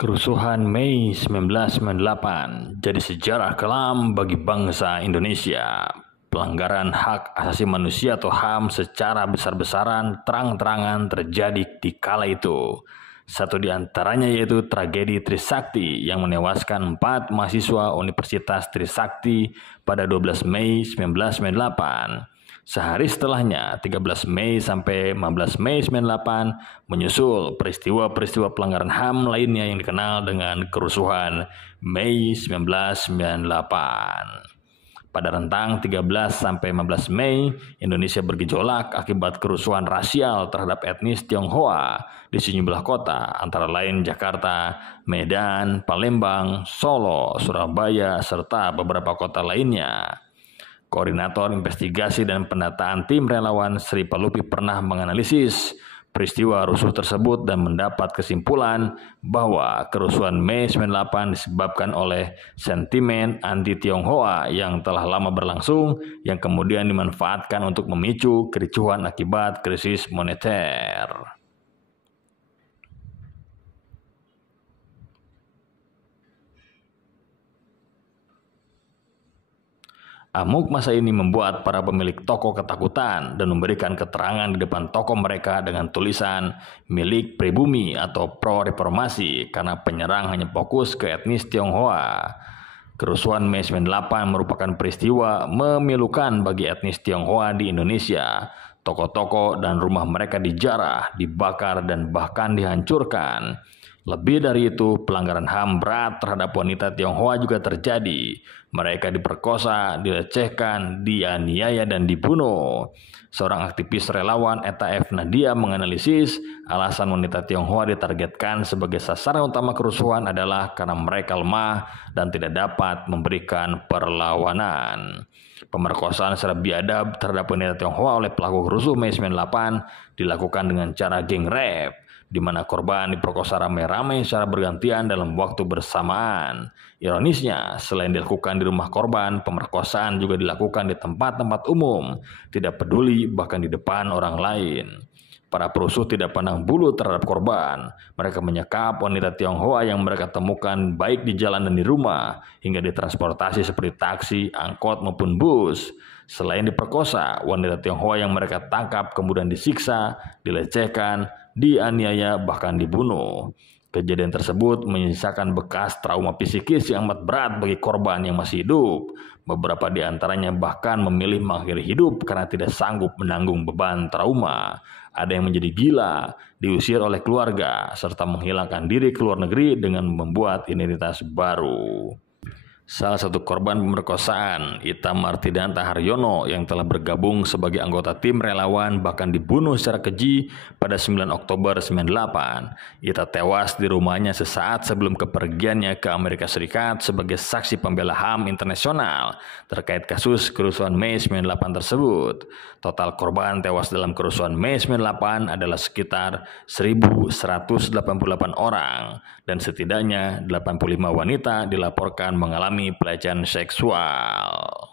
Kerusuhan Mei 1998 jadi sejarah kelam bagi bangsa Indonesia. Pelanggaran hak asasi manusia atau HAM secara besar-besaran terang-terangan terjadi di kala itu. Satu di antaranya yaitu tragedi Trisakti yang menewaskan 4 mahasiswa Universitas Trisakti pada 12 Mei 1998. Sehari setelahnya, 13 Mei sampai 15 Mei 98, menyusul peristiwa-peristiwa pelanggaran HAM lainnya yang dikenal dengan kerusuhan Mei 1998. Pada rentang 13 sampai 15 Mei, Indonesia bergejolak akibat kerusuhan rasial terhadap etnis Tionghoa di sejumlah kota, antara lain Jakarta, Medan, Palembang, Solo, Surabaya, serta beberapa kota lainnya. Koordinator Investigasi dan Pendataan Tim Relawan Sri Palupi pernah menganalisis peristiwa rusuh tersebut dan mendapat kesimpulan bahwa kerusuhan Mei 98 disebabkan oleh sentimen anti-Tionghoa yang telah lama berlangsung yang kemudian dimanfaatkan untuk memicu kericuhan akibat krisis moneter. Amuk masa ini membuat para pemilik toko ketakutan dan memberikan keterangan di depan toko mereka dengan tulisan milik pribumi atau pro-reformasi karena penyerang hanya fokus ke etnis Tionghoa. Kerusuhan Mei 98 merupakan peristiwa memilukan bagi etnis Tionghoa di Indonesia. Toko-toko dan rumah mereka dijarah, dibakar, dan bahkan dihancurkan. Lebih dari itu, pelanggaran HAM berat terhadap wanita Tionghoa juga terjadi. Mereka diperkosa, dilecehkan, dianiaya, dan dibunuh. Seorang aktivis relawan Eta F. Nadia menganalisis alasan wanita Tionghoa ditargetkan sebagai sasaran utama kerusuhan adalah karena mereka lemah dan tidak dapat memberikan perlawanan. Pemerkosaan secara biadab terhadap wanita Tionghoa oleh pelaku kerusuh Mei 98 dilakukan dengan cara geng rape, di mana korban diperkosa ramai-ramai secara bergantian dalam waktu bersamaan. Ironisnya, selain dilakukan di rumah korban, pemerkosaan juga dilakukan di tempat-tempat umum, tidak peduli bahkan di depan orang lain. Para perusuh tidak pandang bulu terhadap korban. Mereka menyekap wanita Tionghoa yang mereka temukan baik di jalan dan di rumah, hingga ditransportasi seperti taksi, angkot maupun bus. Selain diperkosa, wanita Tionghoa yang mereka tangkap kemudian disiksa, dilecehkan, dianiaya, bahkan dibunuh. Kejadian tersebut menyisakan bekas trauma psikis yang amat berat bagi korban yang masih hidup. Beberapa di antaranya bahkan memilih mengakhiri hidup karena tidak sanggup menanggung beban trauma. Ada yang menjadi gila, diusir oleh keluarga, serta menghilangkan diri ke luar negeri dengan membuat identitas baru. Salah satu korban pemerkosaan, Ita Martidanta Haryono yang telah bergabung sebagai anggota tim relawan bahkan dibunuh secara keji pada 9 Oktober 98. Ita tewas di rumahnya sesaat sebelum kepergiannya ke Amerika Serikat sebagai saksi pembela HAM internasional terkait kasus kerusuhan Mei 98 tersebut. Total korban tewas dalam kerusuhan Mei 98 adalah sekitar 1.188 orang dan setidaknya 85 wanita dilaporkan mengalami pelecehan seksual.